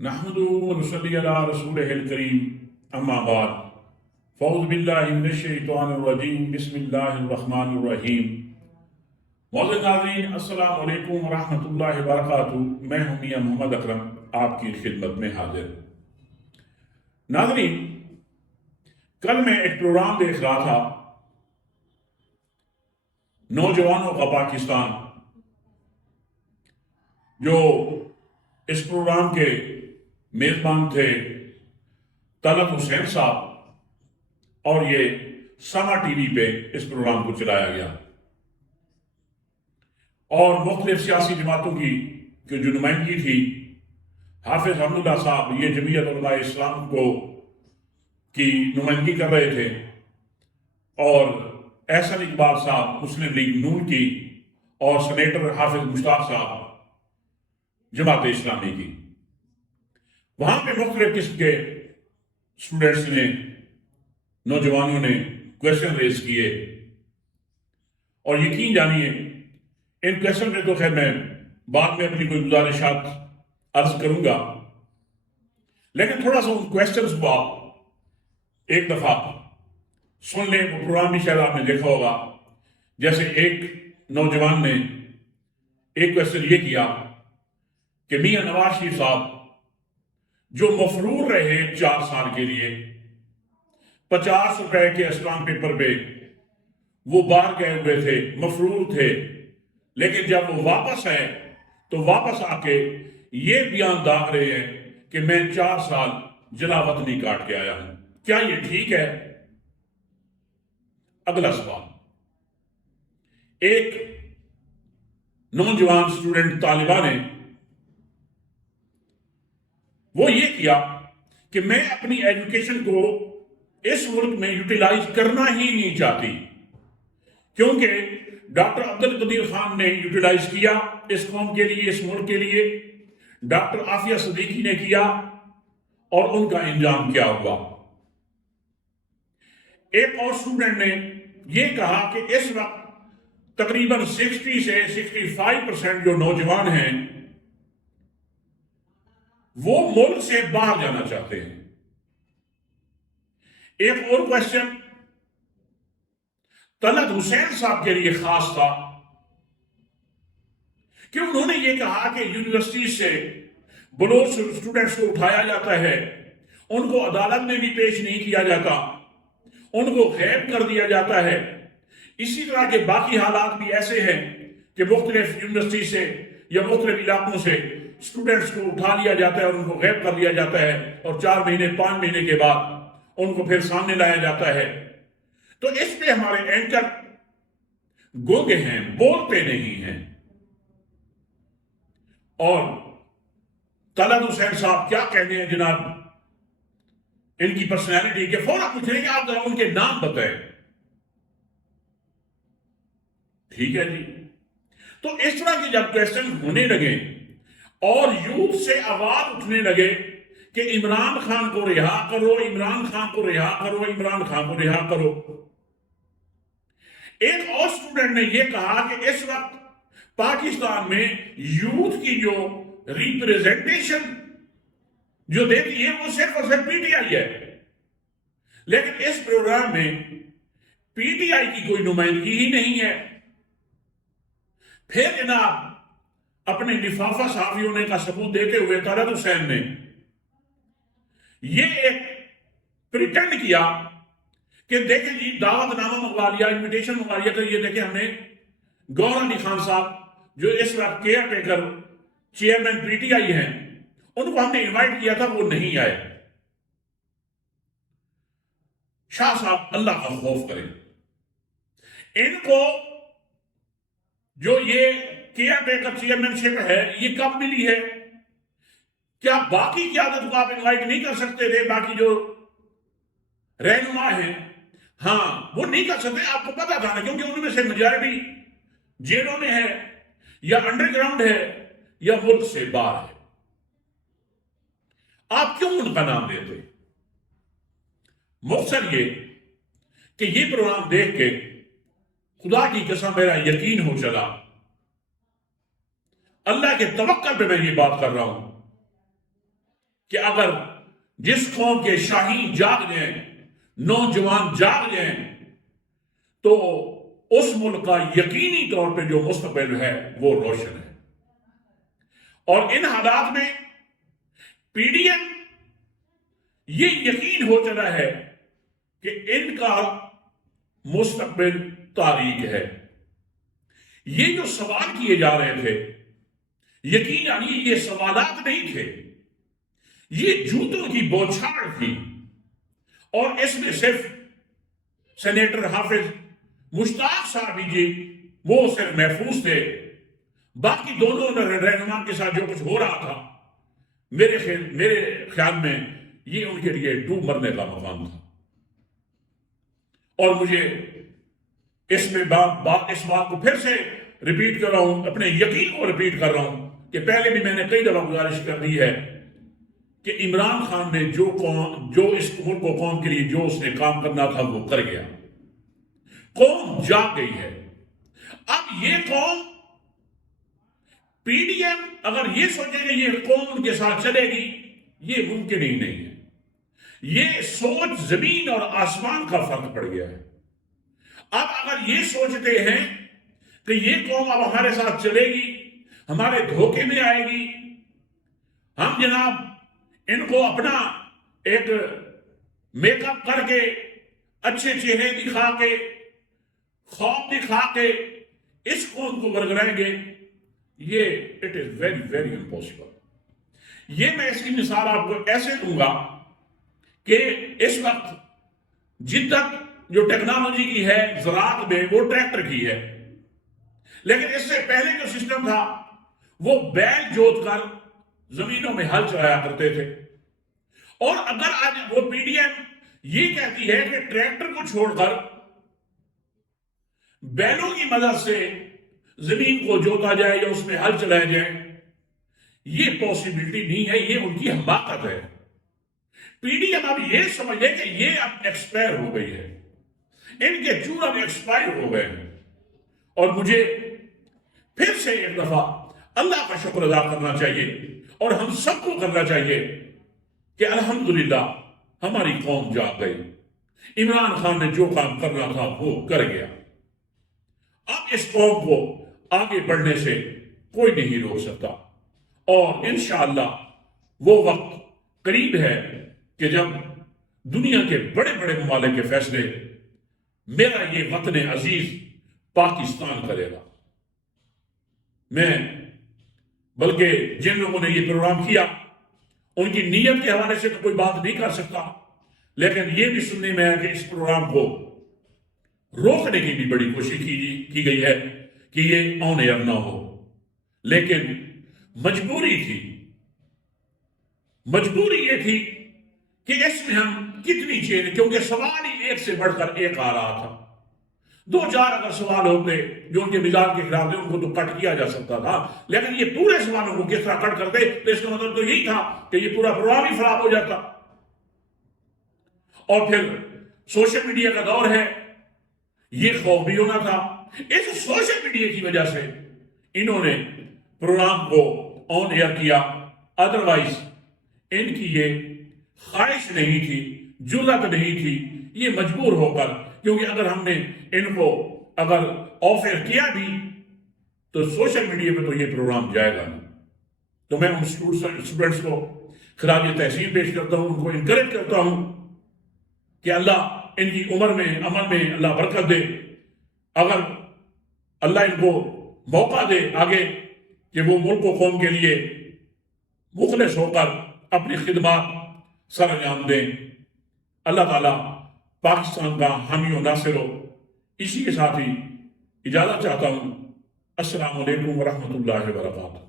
نحمده ونصلي على رسوله الكريم اما بعد فاعوذ باللہ من الشیطان الرجیم بسم اللہ الرحمن الرحیم معزز ناظرین السلام علیکم ورحمۃ اللہ وبرکاتہ۔ میں ہوں میاں محمد اکرم آپ کی خدمت میں حاضر۔ ناظرین، کل میں ایک پروگرام دیکھ رہا تھا نوجوانوں کا پاکستان، جو اس پروگرام کے میزبان تھے طلعت حسین صاحب، اور یہ سما ٹی وی پہ اس پروگرام کو چلایا گیا اور مختلف سیاسی جماعتوں کی جو نمائندگی تھی، حافظ حمداللہ صاحب یہ جمعیت علماء اسلام کی نمائندگی کر رہے تھے، اور احسن اقبال صاحب مسلم لیگ نون کی، اور سینیٹر حافظ مشتاق صاحب جماعت اسلامی کی۔ وہاں پہ مختلف قسم کے اسٹوڈنٹس نے، نوجوانوں نے کویشچن ریز کیے، اور یقین جانیے ان کویشچن میں تو خیر میں بعد میں اپنی کوئی گزارشات عرض کروں گا، لیکن تھوڑا سا ان کویشچنس کو آپ ایک دفعہ سن لیں۔ وہ پروگرام بھی شاید آپ نے دیکھا ہوگا۔ جیسے ایک نوجوان نے ایک کویشچن یہ کیا کہ میاں نواز شریف صاحب جو مفرور رہے 4 سال کے لیے، 50 روپے کے اسٹامپ پیپر پہ وہ باہر گئے ہوئے تھے، مفرور تھے، لیکن جب وہ واپس آئے تو واپس آ کے یہ بیان داغ رہے ہیں کہ میں 4 سال جلا وطنی کاٹ کے آیا ہوں۔ کیا یہ ٹھیک ہے؟ اگلا سوال، ایک نوجوان اسٹوڈنٹ طالبہ نے وہ یہ کیا کہ میں اپنی ایجوکیشن کو اس ملک میں یوٹیلائز کرنا ہی نہیں چاہتی، کیونکہ ڈاکٹر عبدالقدیر خان نے یوٹیلائز کیا اس قوم کے لیے، اس ملک کے لیے، ڈاکٹر عافیہ صدیقی نے کیا، اور ان کا انجام کیا ہوا۔ ایک اور اسٹوڈنٹ نے یہ کہا کہ اس وقت تقریباً 60 سے 65% جو نوجوان ہیں وہ ملک سے باہر جانا چاہتے ہیں۔ ایک اور کویشچن طلعت حسین صاحب کے لیے خاص تھا کہ انہوں نے یہ کہا کہ یونیورسٹی سے بلوچ اسٹوڈنٹس کو اٹھایا جاتا ہے، ان کو عدالت میں بھی پیش نہیں کیا جاتا، ان کو غائب کر دیا جاتا ہے۔ اسی طرح کے باقی حالات بھی ایسے ہیں کہ مختلف یونیورسٹی سے یا مختلف علاقوں سے اسٹوڈنٹس کو اٹھا لیا جاتا ہے اور ان کو غائب کر دیا جاتا ہے، اور 4 مہینے 5 مہینے کے بعد ان کو پھر سامنے لایا جاتا ہے۔ تو اس پہ ہمارے اینکر گونگے ہیں، بولتے نہیں ہیں، اور طلعت حسین صاحب کیا کہتے ہیں جناب ان کی پرسنالٹی کے؟ فوراً پوچھ رہے ہیں کہ آپ ذرا ان کے نام بتائیں۔ ٹھیک ہے جی۔ تو اس طرح کے جب کویشچن ہونے لگے اور یوتھ سے آواز اٹھنے لگے کہ عمران خان کو رہا کرو، عمران خان کو رہا کرو، عمران خان کو رہا کرو، ایک اور اسٹوڈنٹ نے یہ کہا کہ اس وقت پاکستان میں یوتھ کی جو ریپریزنٹیشن جو دیتی ہے وہ صرف اور صرف پی ٹی آئی ہے، لیکن اس پروگرام میں پی ٹی آئی کی کوئی نمائندگی ہی نہیں ہے۔ پھر جناب اپنے لفافہ صحافی ہونے کا ثبوت دیتے ہوئے طلعت حسین نے یہ ایک پریٹینڈ کیا کہ دیکھیں جی دعوت نامہ منگوا لیا، انویٹیشن منگوا لیا، تو یہ دیکھیں ہم نے گوہر علی خان صاحب جو اس وقت care taker chairman P T I ہیں، ان کو ہم نے انوائٹ کیا تھا، وہ نہیں آئے۔ شاہ صاحب اللہ کا خوف کریں، ان کو جو یہ کیئر ٹیکر چیئرمین شپ ہے یہ کب ملی ہے؟ کیا باقی قیادت کو آپ انوائٹ نہیں کر سکتے تھے؟ باقی جو رہنما ہیں، ہاں وہ نہیں کر سکتے، آپ کو پتا تھا نا، کیونکہ ان میں سے میجارٹی جیلوں میں ہے یا انڈر گراؤنڈ ہے یا ملک سے باہر ہے۔ آپ کیوں ان کا نام دیتے؟ مقصد یہ کہ یہ پروگرام دیکھ کے خدا کی قسم میرا یقین ہو چلا، اللہ کے توکل پہ میں یہ بات کر رہا ہوں کہ اگر جس قوم کے شاہین جاگ جائیں، نوجوان جاگ جائیں، تو اس ملک کا یقینی طور پہ جو مستقبل ہے وہ روشن ہے۔ اور ان حالات میں پی ڈی ایم یہ یقین ہو چلا ہے کہ ان کا مستقبل تاریک ہے۔ یہ جو سوال کیے جا رہے تھے، یقیناً یہ سوالات نہیں تھے، یہ جوتوں کی بوچھاڑ تھی، اور اس میں صرف سینیٹر حافظ مشتاق صاحب جی وہ صرف محفوظ تھے، باقی دونوں رہنما کے ساتھ جو کچھ ہو رہا تھا میرے خیال میں یہ ان کے لیے ڈوب مرنے کا مقام تھا۔ اور مجھے اس بات کو پھر سے ریپیٹ کر رہا ہوں، اپنے یقین کو ریپیٹ کر رہا ہوں کہ پہلے بھی میں نے کئی دفعہ گزارش کر دی ہے کہ عمران خان نے جو اس ملک کو قوم کے لیے جو اس نے کام کرنا تھا وہ کر گیا، قوم جاگ گئی ہے۔ اب یہ قوم پی ڈی ایم اگر یہ سوچے کہ یہ قوم ان کے ساتھ چلے گی، یہ ممکن ہی نہیں ہے۔ یہ سوچ زمین اور آسمان کا فرق پڑ گیا ہے۔ اب اگر یہ سوچتے ہیں کہ یہ قوم اب ہمارے ساتھ چلے گی، ہمارے دھوکے میں آئے گی، ہم جناب ان کو اپنا ایک میک اپ کر کے، اچھے چہرے دکھا کے، خواب دکھا کے اس قوم کو ورگلائیں گے، یہ it is very very impossible. یہ میں اس کی مثال آپ کو ایسے دوں گا کہ اس وقت جدت جو ٹیکنالوجی کی ہے زراعت میں، وہ ٹریکٹر کی ہے، لیکن اس سے پہلے جو سسٹم تھا وہ بیل جوت کر زمینوں میں ہل چلایا کرتے تھے۔ اور اگر آج وہ پی ڈی ایم یہ کہتی ہے کہ ٹریکٹر کو چھوڑ کر بیلوں کی مدد سے زمین کو جوتا جائے یا اس میں ہل چلایا جائے، یہ پاسبلٹی نہیں ہے، یہ ان کی حماقت ہے۔ پی ڈی ایم اب یہ سمجھ لے کہ یہ اب ایکسپائر ہو گئی ہے، ان کے چور اب ایکسپائر ہو گئے ہیں۔ اور مجھے پھر سے ایک دفعہ اللہ کا شکر ادا کرنا چاہیے، اور ہم سب کو کرنا چاہیے کہ الحمدللہ ہماری قوم جاگ گئی، عمران خان نے جو کام کرنا تھا وہ کر گیا۔ اب اس قوم کو آگے بڑھنے سے کوئی نہیں روک سکتا، اور انشاءاللہ وہ وقت قریب ہے کہ جب دنیا کے بڑے بڑے ممالک کے فیصلے میرا یہ وطن عزیز پاکستان کرے گا۔ میں بلکہ جن لوگوں نے یہ پروگرام کیا ان کی نیت کے حوالے سے تو کوئی بات نہیں کر سکتا، لیکن یہ بھی سننے میں ہے کہ اس پروگرام کو روکنے کی بھی بڑی کوشش کی گئی ہے کہ یہ آن ایئر نہ ہو، لیکن مجبوری تھی، مجبوری یہ تھی کہ اس میں ہم کتنی چیزیں، کیونکہ سوال ہی ایک سے بڑھ کر ایک آ رہا تھا۔ دو چار اگر سوال ہوتے جو ان کے مزاج کے خلاف تھے ان کو تو کٹ کیا جا سکتا تھا، لیکن یہ پورے سوالوں کو کس طرح کٹ کرتے تو اس کا مطلب تو یہی تھا کہ یہ پورا پروگرام ہی خراب ہو جاتا۔ اور پھر سوشل میڈیا کا دور ہے، یہ خوف بھی ہونا تھا۔ اس سوشل میڈیا کی وجہ سے انہوں نے پروگرام کو آن ایئر کیا، ادروائز ان کی یہ خواہش نہیں تھی، جرأت نہیں تھی، یہ مجبور ہو کر، کیونکہ اگر ہم نے ان کو اگر آفر کیا بھی تو سوشل میڈیا پہ تو یہ پروگرام جائے گا نہیں۔ تو میں ان اسٹوڈنٹس کو خراج تحسین پیش کرتا ہوں، ان کو انکریج کرتا ہوں کہ اللہ ان کی عمر میں، عمل میں اللہ برکت دے، اگر اللہ ان کو موقع دے آگے کہ وہ ملک و قوم کے لیے مخلص ہو کر اپنی خدمات سر انجام دیں، اللہ تعالیٰ پاکستان کا حامی و ناصر ہو۔ اسی کے ساتھ ہی اجازت چاہتا ہوں۔ السلام علیکم ورحمۃ اللہ وبرکاتہ۔